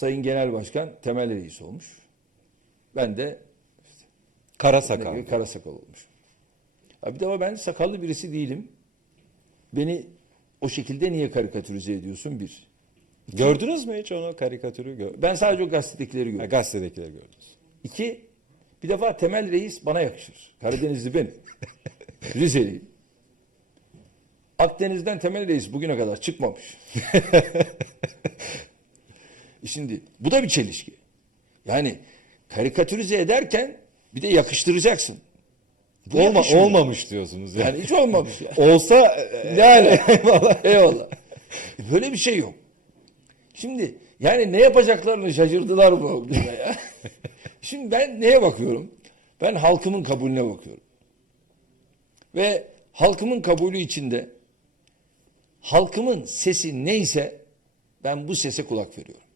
Sayın Genel Başkan Temel Reis olmuş. Ben de Kara ne sakal. kara sakal olmuş. Ha bir defa ben sakallı birisi değilim. Beni o şekilde niye karikatürize ediyorsun bir. Gördünüz mü hiç onu karikatürü? Gö- Ben sadece o gazetedekileri Ha, gördüm. gazetedekileri gördünüz. İki, bir defa Temel Reis bana yakışır. Karadenizli benim. Rizeli. Akdeniz'den Temel Reis bugüne kadar çıkmamış. Şimdi bu da bir çelişki. Yani karikatürize ederken bir de yakıştıracaksın. Bu Olma, yakışmıyor. olmamış diyorsunuz. Yani. Yani hiç olmamış. Olsa e, Yani eyvallah. eyvallah. Böyle bir şey yok. Şimdi yani ne yapacaklarını şaşırdılar bu ya. Şimdi ben neye bakıyorum? Ben halkımın kabulüne bakıyorum. Ve halkımın kabulü içinde halkımın sesi neyse ben bu sese kulak veriyorum.